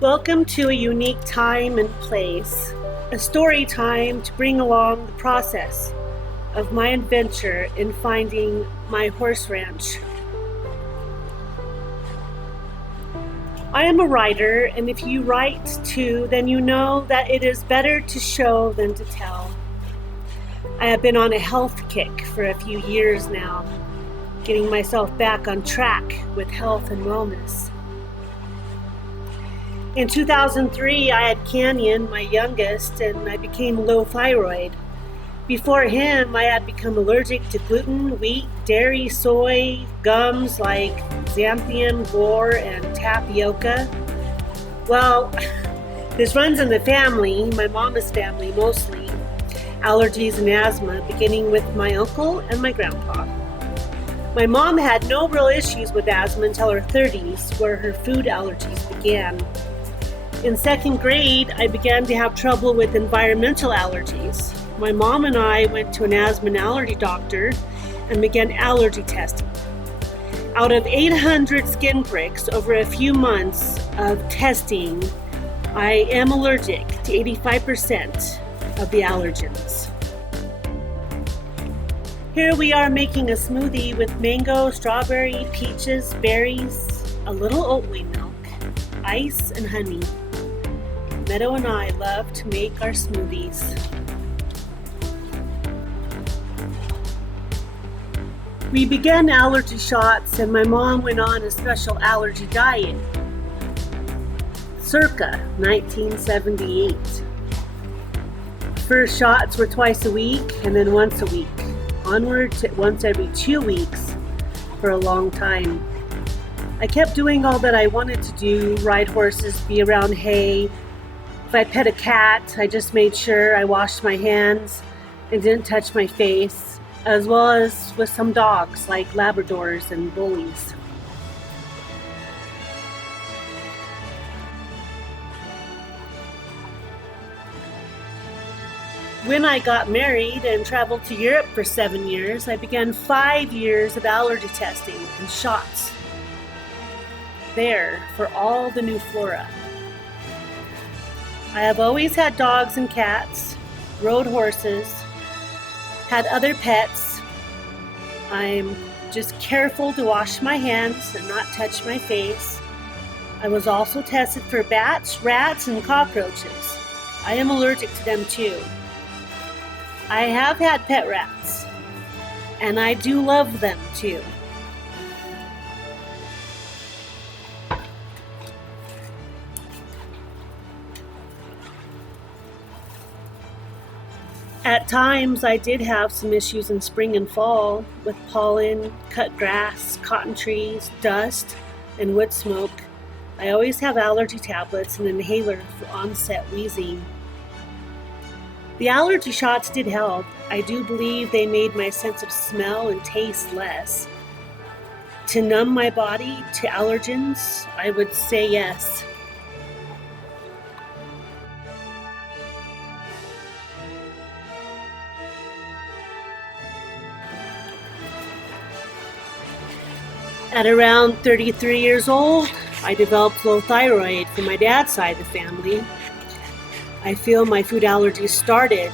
Welcome to a unique time and place, a story time to bring along the process of my adventure in finding my horse ranch. I am a writer, and if you write too, then you know that it is better to show than to tell. I have been on a health kick for a few years now, getting myself back on track with health and wellness. In 2003, I had Canyon, my youngest, and I became low thyroid. Before him, I had become allergic to gluten, wheat, dairy, soy, gums like xanthan, gore, and tapioca. Well, this runs in the family, my mama's family mostly, allergies and asthma, beginning with my uncle and my grandpa. My mom had no real issues with asthma until her 30s, where her food allergies began. In second grade, I began to have trouble with environmental allergies. My mom and I went to an asthma and allergy doctor and began allergy testing. Out of 800 skin pricks over a few months of testing, I am allergic to 85% of the allergens. Here we are making a smoothie with mango, strawberry, peaches, berries, a little oat whey milk, ice, and honey. Meadow and I love to make our smoothies. We began allergy shots, and my mom went on a special allergy diet, circa 1978. First shots were twice a week, and then once a week, onward to once every 2 weeks for a long time. I kept doing all that I wanted to do, ride horses, be around hay. If I pet a cat, I just made sure I washed my hands and didn't touch my face, as well as with some dogs like Labradors and bullies. When I got married and traveled to Europe for 7 years, I began 5 years of allergy testing and shots there for all the new flora. I have always had dogs and cats, rode horses, had other pets. I'm just careful to wash my hands and not touch my face. I was also tested for bats, rats, and cockroaches. I am allergic to them too. I have had pet rats, and I do love them too. At times, I did have some issues in spring and fall with pollen, cut grass, cotton trees, dust, and wood smoke. I always have allergy tablets and an inhaler for onset wheezing. The allergy shots did help. I do believe they made my sense of smell and taste less. To numb my body to allergens, I would say yes. At around 33 years old, I developed low thyroid from my dad's side of the family. I feel my food allergies started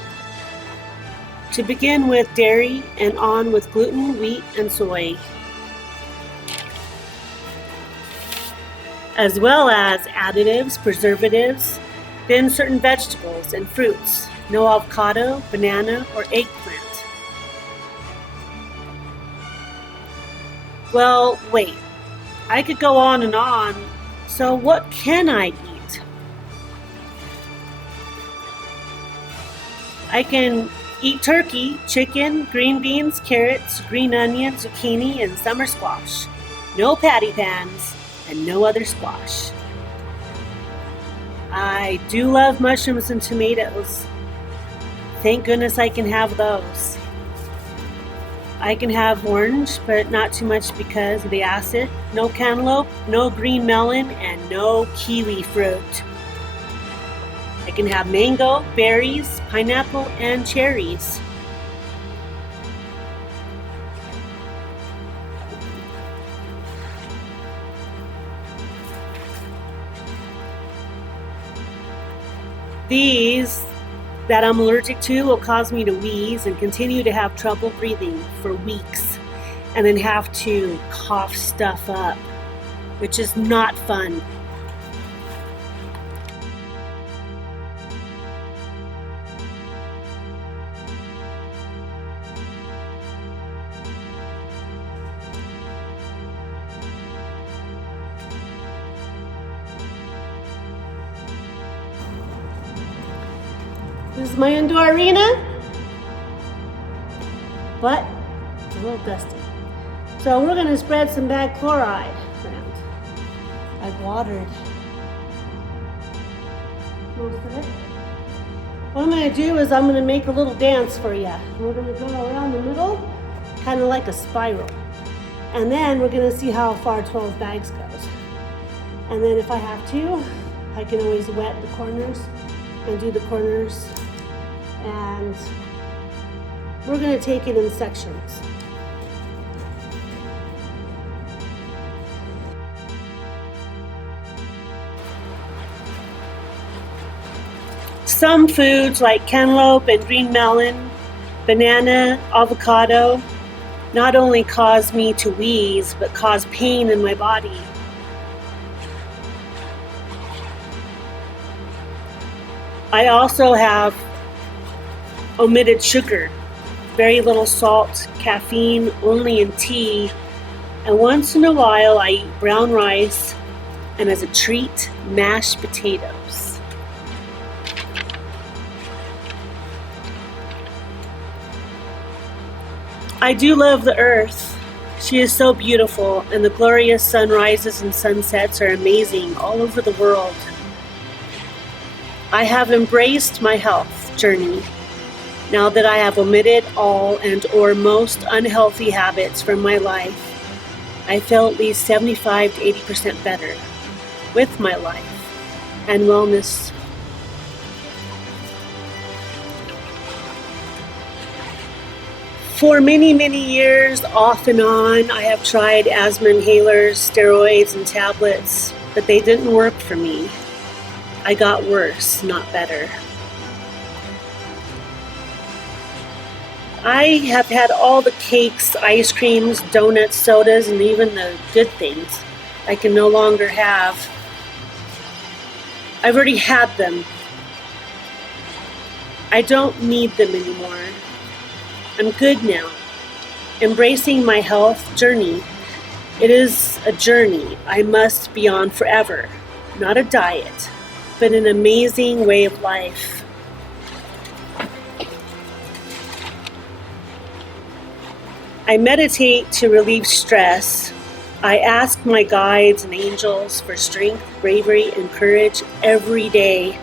to begin with dairy and on with gluten, wheat, and soy, as well as additives, preservatives, then certain vegetables and fruits, no avocado, banana, or eggplant. Well, wait, I could go on and on. So what can I eat? I can eat turkey, chicken, green beans, carrots, green onions, zucchini, and summer squash. No patty pans and no other squash. I do love mushrooms and tomatoes. Thank goodness I can have those. I can have orange, but not too much because of the acid. No cantaloupe, no green melon, and no kiwi fruit. I can have mango, berries, pineapple, and cherries. These that I'm allergic to will cause me to wheeze and continue to have trouble breathing for weeks, and then have to cough stuff up, which is not fun. This is my indoor arena, but it's a little dusty. So we're going to spread some bad chloride around. I've watered most of it. What I'm going to do is I'm going to make a little dance for you. We're going to go around the middle, kind of like a spiral. And then we're going to see how far 12 bags goes. And then if I have to, I can always wet the corners and do the corners. And we're going to take it in sections. Some foods like cantaloupe and green melon, banana, avocado, not only cause me to wheeze, but cause pain in my body. I also have omitted sugar, very little salt, caffeine only in tea, and once in a while I eat brown rice and as a treat, mashed potatoes. I do love the earth. She is so beautiful, and the glorious sunrises and sunsets are amazing all over the world. I have embraced my health journey now that I have omitted all and or most unhealthy habits from my life. I feel at least 75 to 80% better with my life and wellness. For many, many years, off and on, I have tried asthma inhalers, steroids, and tablets, but they didn't work for me. I got worse, not better. I have had all the cakes, ice creams, donuts, sodas, and even the good things I can no longer have. I've already had them. I don't need them anymore. I'm good now. Embracing my health journey. It is a journey I must be on forever, not a diet, but an amazing way of life. I meditate to relieve stress. I ask my guides and angels for strength, bravery, and courage every day.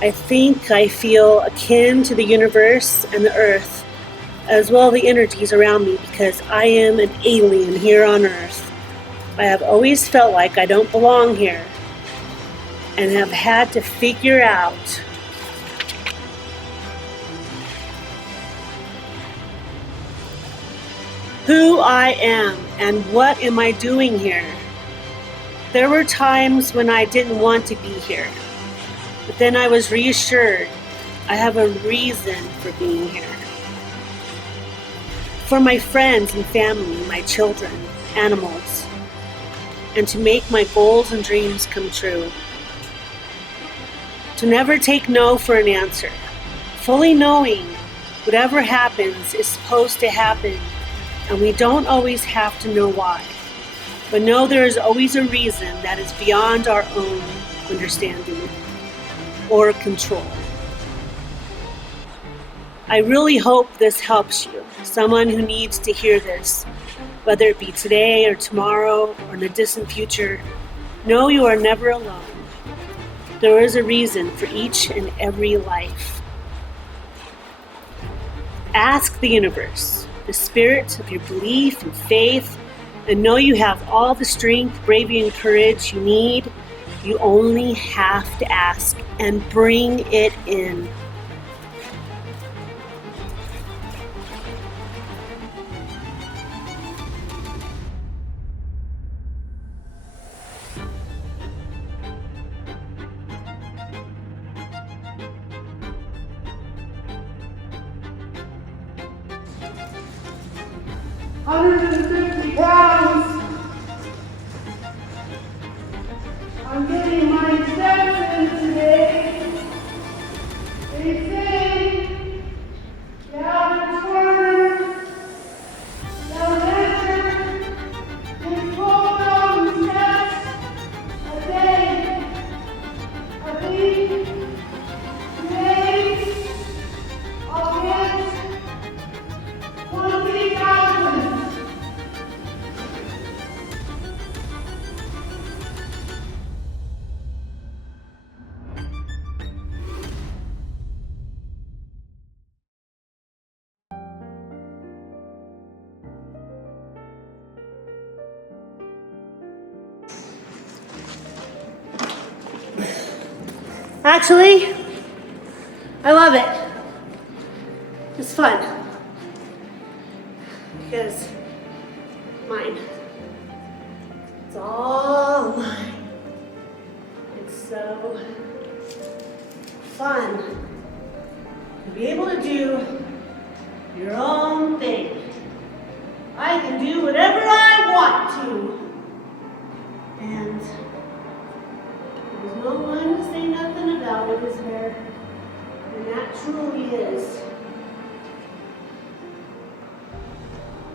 I think I feel akin to the universe and the earth, as well the energies around me, because I am an alien here on earth. I have always felt like I don't belong here and have had to figure out who I am and what am I doing here. There were times when I didn't want to be here, but then I was reassured I have a reason for being here. For my friends and family, my children, animals, and to make my goals and dreams come true. To never take no for an answer, fully knowing whatever happens is supposed to happen, and we don't always have to know why, but know there is always a reason that is beyond our own understanding or control. I really hope this helps you, someone who needs to hear this, whether it be today or tomorrow or in the distant future. Know you are never alone. There is a reason for each and every life. Ask the universe, the spirit of your belief and faith, and know you have all the strength, bravery, and courage you need. You only have to ask and bring it in. 150 pounds. I'm getting my steps in today. They say you have to turn, you measure, get 12,000 steps a day. A week, today, I'll get 20,000. Actually, I love it. It's fun. Because mine. It's all mine. It's so fun to be able to do your own thing. I can do whatever I want to. And there's no one to say nothing about it, is there? And that truly is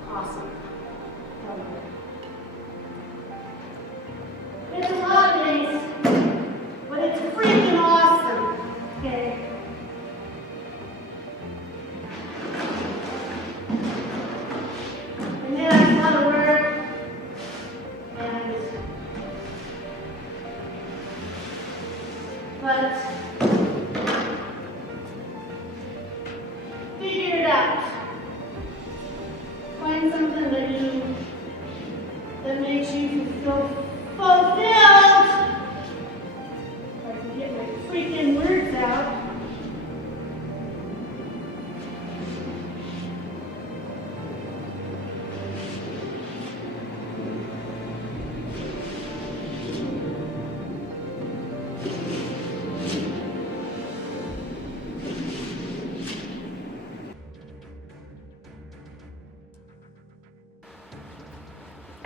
awesome. I love it. It's holidays, but it's freaking awesome. Okay. And yeah, it's a lot of work. But figure it out. Find something to do that makes you feel fulfilled. If I can get my freaking words out.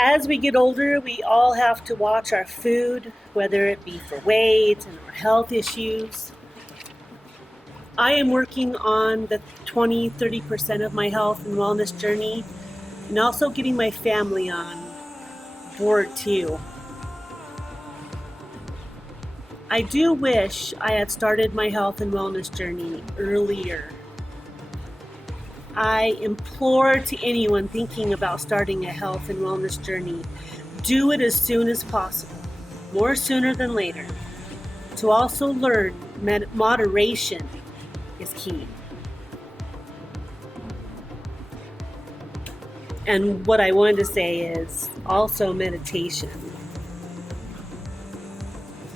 As we get older, we all have to watch our food, whether it be for weight and our health issues. I am working on the 20-30% of my health and wellness journey, and also getting my family on board too. I do wish I had started my health and wellness journey earlier. I implore to anyone thinking about starting a health and wellness journey, do it as soon as possible, more sooner than later. To also learn moderation is key. And what I wanted to say is also meditation,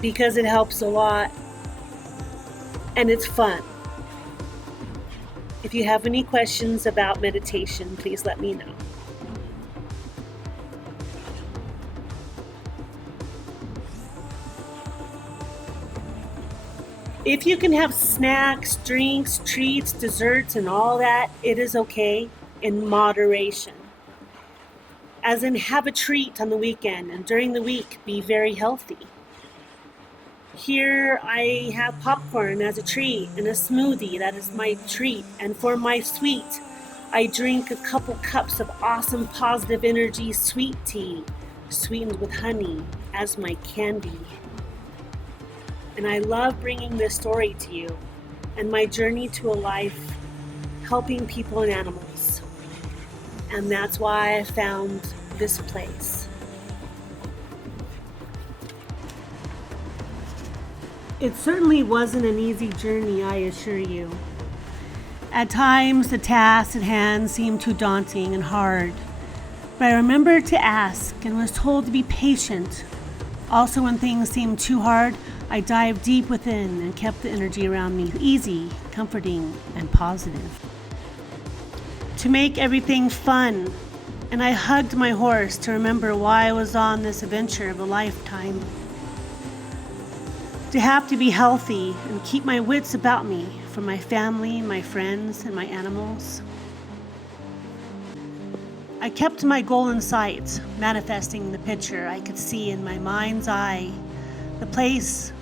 because it helps a lot and it's fun. If you have any questions about meditation, please let me know. If you can have snacks, drinks, treats, desserts, and all that, it is okay in moderation. As in, have a treat on the weekend, and during the week, be very healthy. Here I have popcorn as a treat and a smoothie, that is my treat. And for my sweet, I drink a couple cups of awesome positive energy sweet tea, sweetened with honey, as my candy. And I love bringing this story to you and my journey to a life helping people and animals. And that's why I found this place. It certainly wasn't an easy journey, I assure you. At times, the tasks at hand seemed too daunting and hard, but I remembered to ask and was told to be patient. Also, when things seemed too hard, I dived deep within and kept the energy around me easy, comforting, and positive. To make everything fun, and I hugged my horse to remember why I was on this adventure of a lifetime. To have to be healthy and keep my wits about me for my family, my friends, and my animals. I kept my goal in sight, manifesting the picture I could see in my mind's eye, the place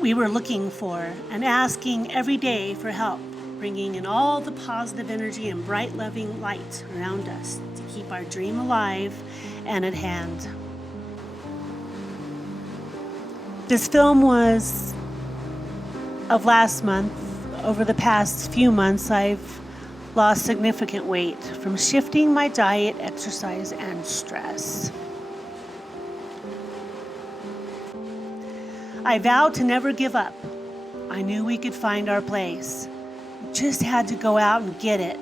we were looking for, and asking every day for help, bringing in all the positive energy and bright, loving light around us to keep our dream alive and at hand. This film was of last month. Over the past few months, I've lost significant weight from shifting my diet, exercise, and stress. I vowed to never give up. I knew we could find our place. We just had to go out and get it.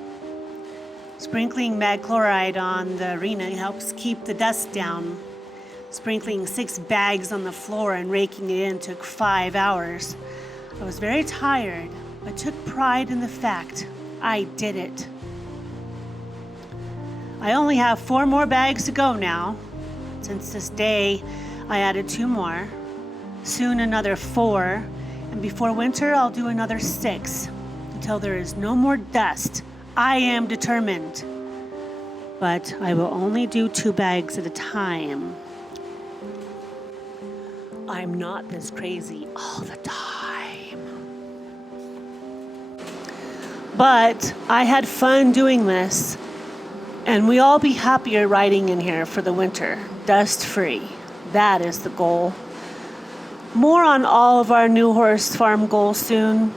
Sprinkling mag chloride on the arena helps keep the dust down. Sprinkling 6 bags on the floor and raking it in took 5 hours. I was very tired, but took pride in the fact I did it. I only have 4 more bags to go now. Since this day, I added 2 more, soon another 4, and before winter, I'll do another 6, until there is no more dust. I am determined. But I will only do 2 bags at a time. I'm not this crazy all the time. But I had fun doing this, and we all be happier riding in here for the winter, dust-free. That is the goal. More on all of our new horse farm goals soon.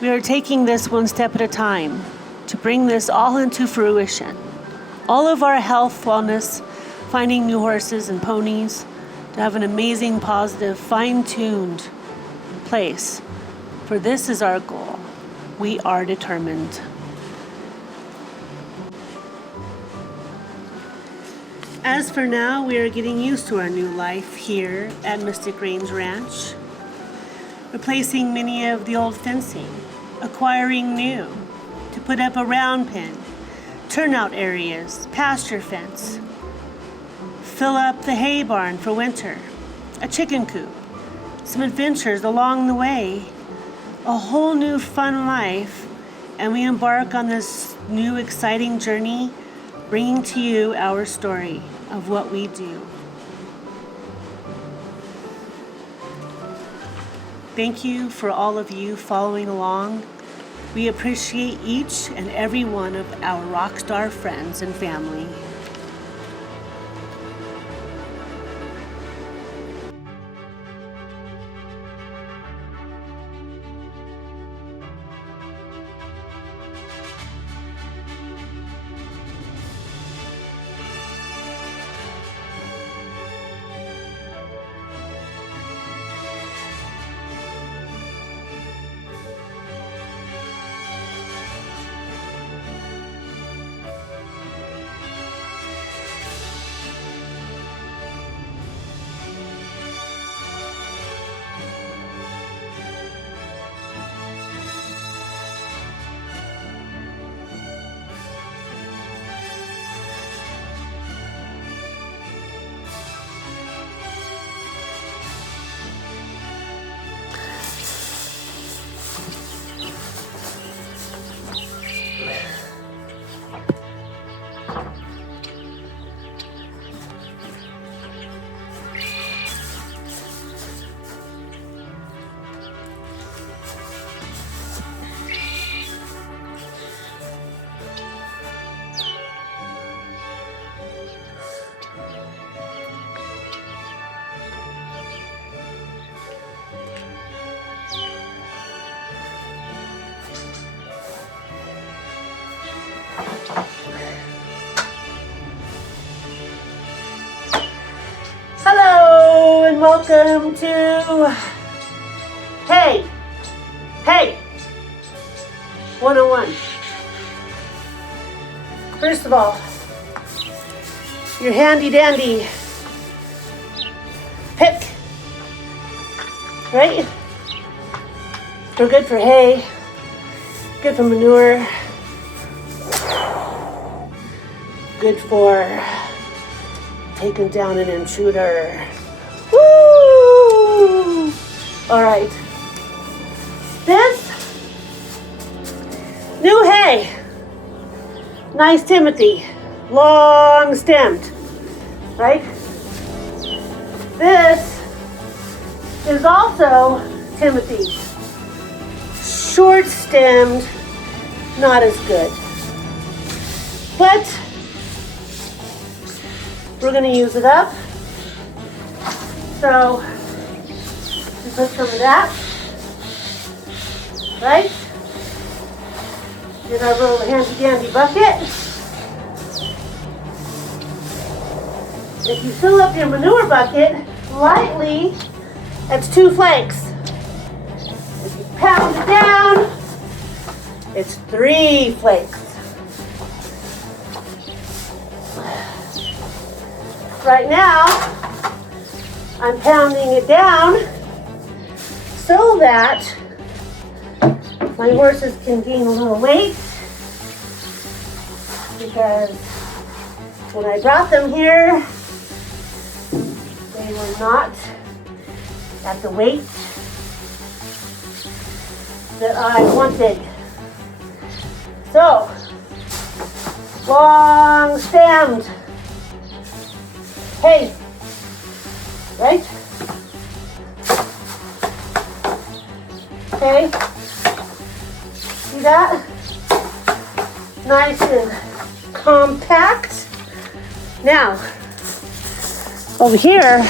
We are taking this one step at a time to bring this all into fruition. All of our health, wellness, finding new horses and ponies, to have an amazing, positive, fine-tuned place. For this is our goal. We are determined. As for now, we are getting used to our new life here at Mystic Range Ranch, replacing many of the old fencing, acquiring new, to put up a round pen, turnout areas, pasture fence, fill up the hay barn for winter, a chicken coop, some adventures along the way, a whole new fun life, and we embark on this new exciting journey, bringing to you our story of what we do. Thank you for all of you following along. We appreciate each and every one of our Rockstar friends and family. Hello and welcome to Hey 101. First of all, your handy dandy pick, right? They're good for hay, good for manure, good for taking down an intruder. Woo! All right. This new hay Nice Timothy, long stemmed, right? This is also Timothy, short stemmed, not as good. But we're going to use it up. So we put some of that, right, in our little handy dandy bucket. If you fill up your manure bucket lightly, that's 2 flakes. If you pound it down, it's 3 flakes. Right now, I'm pounding it down so that my horses can gain a little weight, because when I brought them here, they were not at the weight that I wanted. So, long stemmed. Hey, right? Okay, see that? Nice and compact. Now, over here,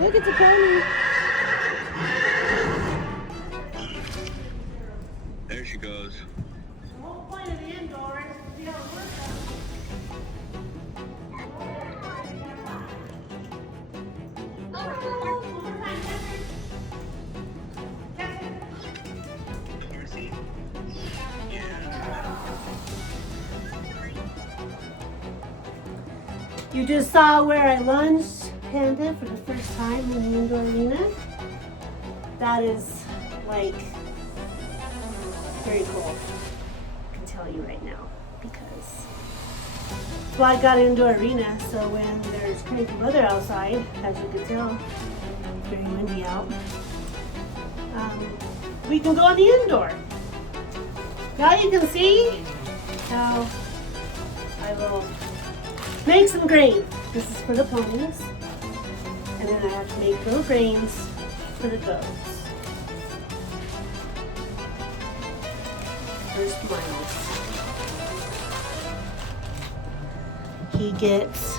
look at the pony. There she goes. The whole point of the indoor is to be able to work You just saw where I lunged Panda for the first time in the indoor arena. That is like very cool. I can tell you right now, because well, I got indoor arena, so when there's crazy weather outside, as you can tell, it's very windy out. We can go on the indoor. Now you can see how I will make some grain. This is for the ponies. And then I have to make little grains for the goats. First Miles. He gets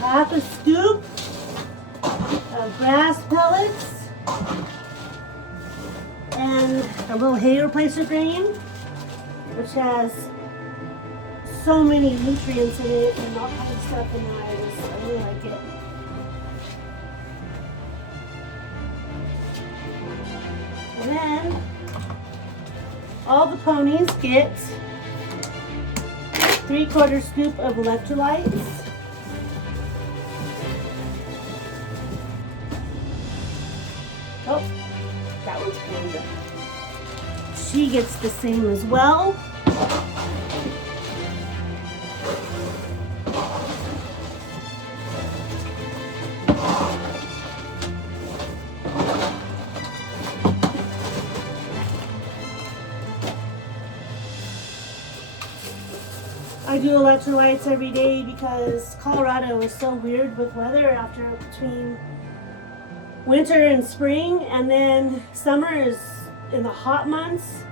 half a scoop of grass pellets and a little hay replacer grain, which has so many nutrients in it and all kinds of stuff in there. I really like it. And then all the ponies get 3/4 scoop of electrolytes. Oh, that one's Panda. She gets the same as well. I do electrolytes every day because Colorado is so weird with weather after between winter and spring, and then summer is in the hot months.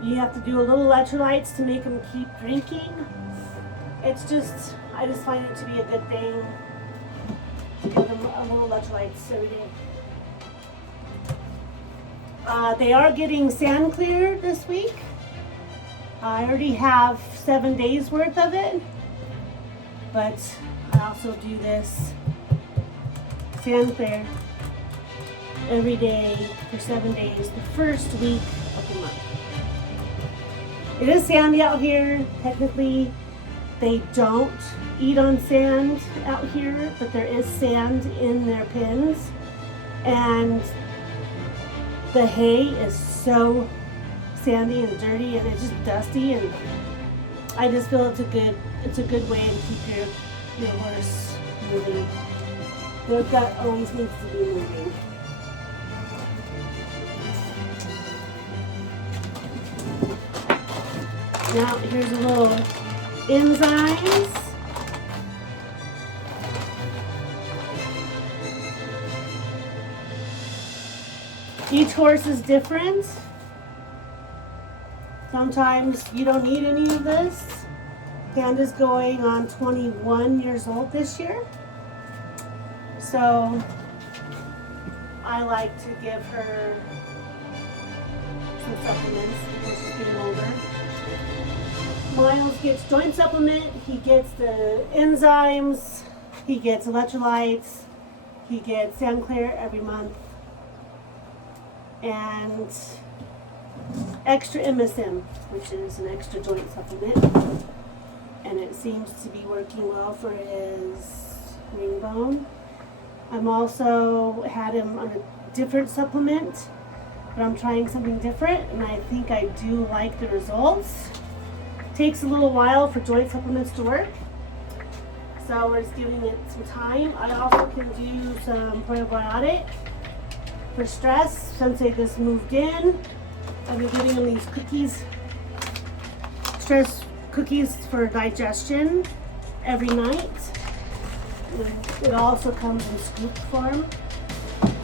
You have to do a little electrolytes to make them keep drinking. It's just, I just find it to be a good thing to give them a little electrolytes every day. They are getting sand clear this week. I already have 7 days worth of it. But I also do this sand clear every day for 7 days, the first week of the month. It is sandy out here. Technically, they don't eat on sand out here, but there is sand in their pens. And the hay is so sandy and dirty, and it's just dusty, and I just feel it's a good way to keep your horse moving. Their gut always needs to be moving. Now here's a little enzymes. Each horse is different. Sometimes you don't need any of this. Panda's going on 21 years old this year. So I like to give her some supplements because she's getting older. Miles gets joint supplement, he gets the enzymes, he gets electrolytes, he gets Sand Clear every month, and extra MSM, which is an extra joint supplement, and it seems to be working well for his ring bone. I'm also had him on a different supplement, but I'm trying something different, and I think I do like the results. Takes a little while for joint supplements to work, so we're just giving it some time. I also can do some probiotic for stress. Since they just moved in, I've been giving them these cookies, stress cookies for digestion every night. It also comes in scoop form,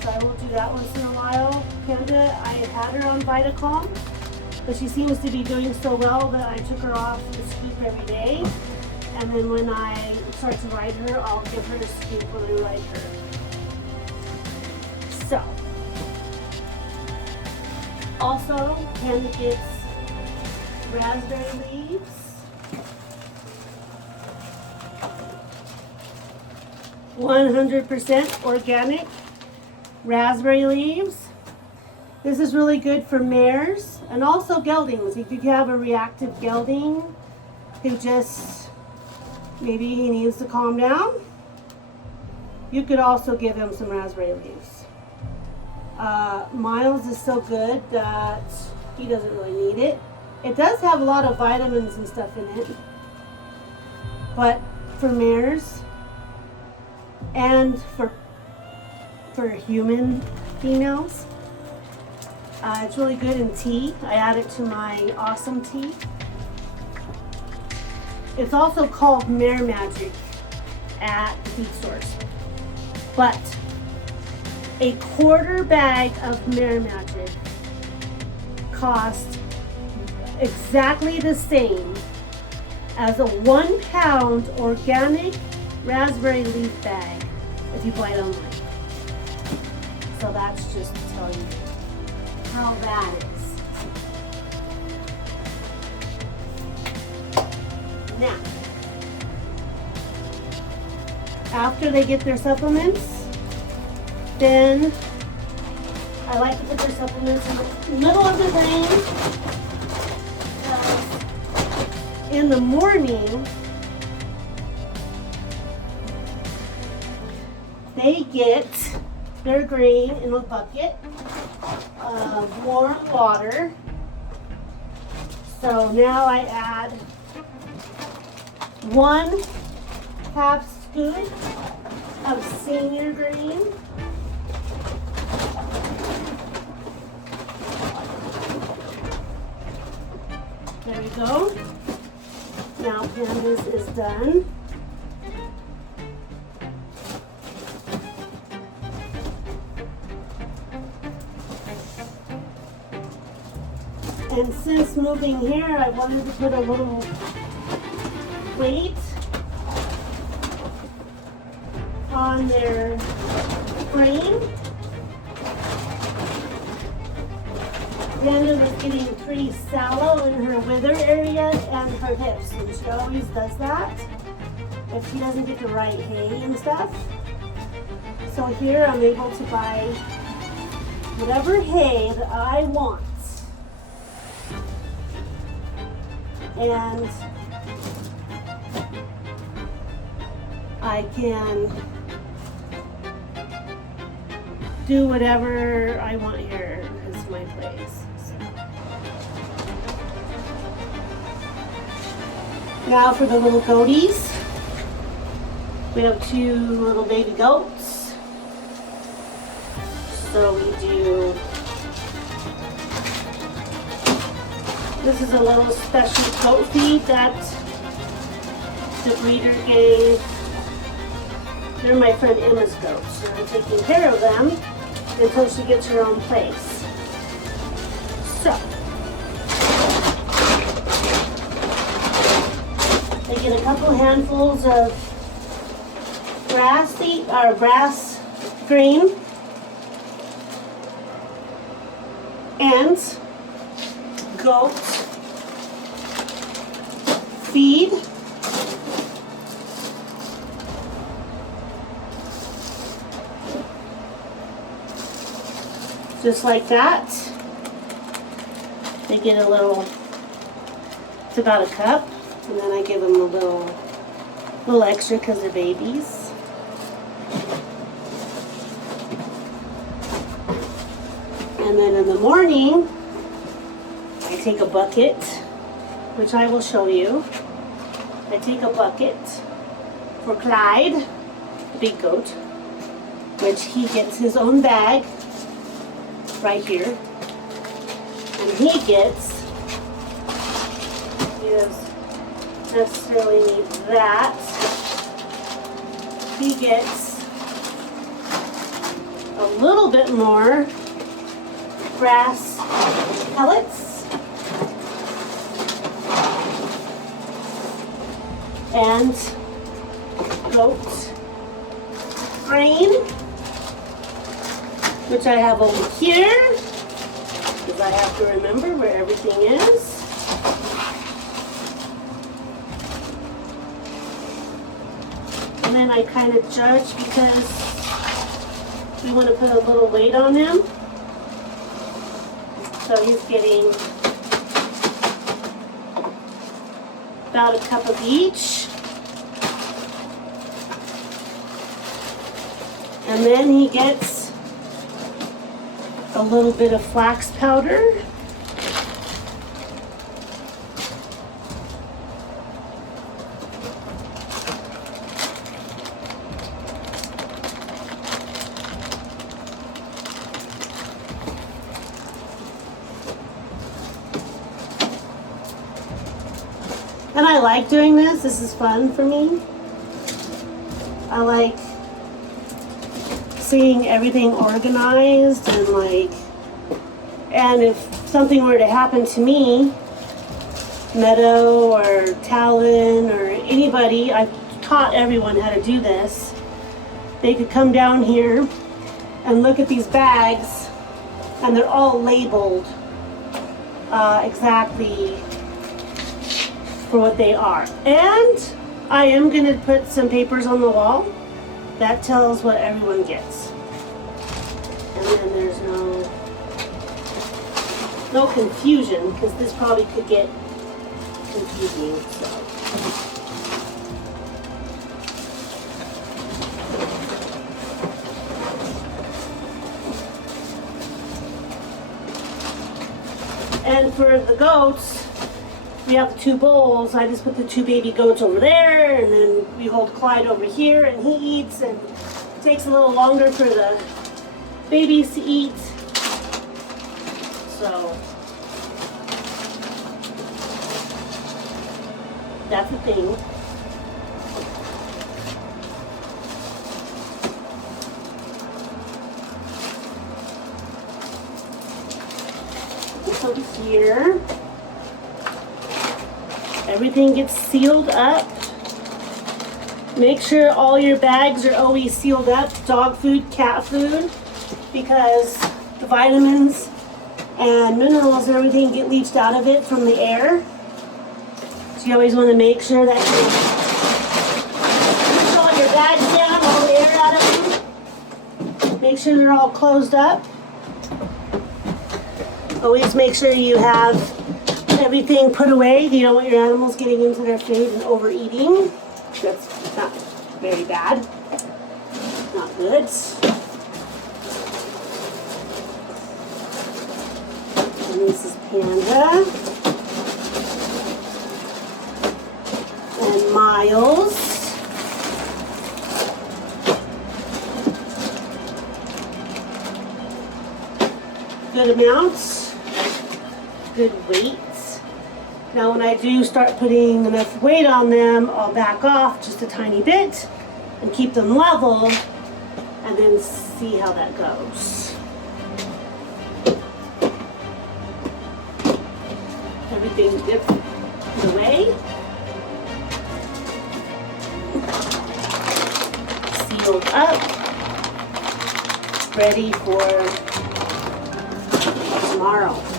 so I will do that once in a while. Panda, I had her on Vitacom, but she seems to be doing so well that I took her off the scoop every day. And then when I start to ride her, I'll give her a scoop when I ride her. So, also, Panda gets raspberry leaves. %100% organic raspberry leaves. This is really good for mares and also geldings. If you have a reactive gelding who just, maybe he needs to calm down, you could also give him some raspberry leaves. Miles is so good that he doesn't really need it. It does have a lot of vitamins and stuff in it, but for mares and for human females, it's really good in tea. I add it to my awesome tea. It's also called Mare Magic at feed stores. But a quarter bag of Mare Magic costs exactly the same as a 1 pound organic raspberry leaf bag if you buy it online. So that's just to tell you how that is. Now, after they get their supplements, then I like to put their supplements in the middle of the day. In the morning, they get their grain in a bucket of warm water. So now I add 1/2 scoop of senior grain. There we go. Now Panda's is done. And since moving here, I wanted to put a little weight on their frame. Panda was getting pretty sallow in her wither area and her hips, and she always does that if she doesn't get the right hay and stuff. So here I'm able to buy whatever hay that I want. And I can do whatever I want here. This is my place. So. Now for the little goaties. We have 2 little baby goats. So we do, this is a little special goat feed that the breeder gave. They're my friend Emma's goats, and I'm taking care of them until she gets her own place. So, I get a couple handfuls of grass green and goat feed. Just like that. They get a little, it's about a cup, and then I give them a little extra because they're babies. And then in the morning, I take a bucket, which I will show you. I take a bucket for Clyde, the big goat, which he gets his own bag right here. And he doesn't necessarily need that. He gets a little bit more grass pellets and goat grain, which I have over here because I have to remember where everything is. And then I kind of judge because we want to put a little weight on him. So he's getting about a cup of each. And then he gets a little bit of flax powder. And I like doing this. This is fun for me. I like seeing everything organized and if something were to happen to me, Meadow or Talon or anybody, I've taught everyone how to do this. They could come down here and look at these bags, and they're all labeled exactly for what they are. And I am going to put some papers on the wall that tells what everyone gets. And then there's no confusion, because this probably could get confusing. So. And for the goats, we have the 2 bowls. I just put the 2 baby goats over there, and then we hold Clyde over here, and he eats, and it takes a little longer for the babies to eat. So that's the thing. This over here. Everything gets sealed up. Make sure all your bags are always sealed up, dog food, cat food, because the vitamins and minerals and everything get leached out of it from the air. So you always want to make sure that you push all your bags down, all the air out of them. Make sure they're all closed up. Always make sure you have everything put away. You don't want your animals getting into their food and overeating. That's not very bad. Not good. And this is Panda. And Miles. Good amounts. Good weights. Now when I do start putting enough weight on them, I'll back off just a tiny bit and keep them level and then see how that goes. Everything dips away. Sealed up. Ready for tomorrow.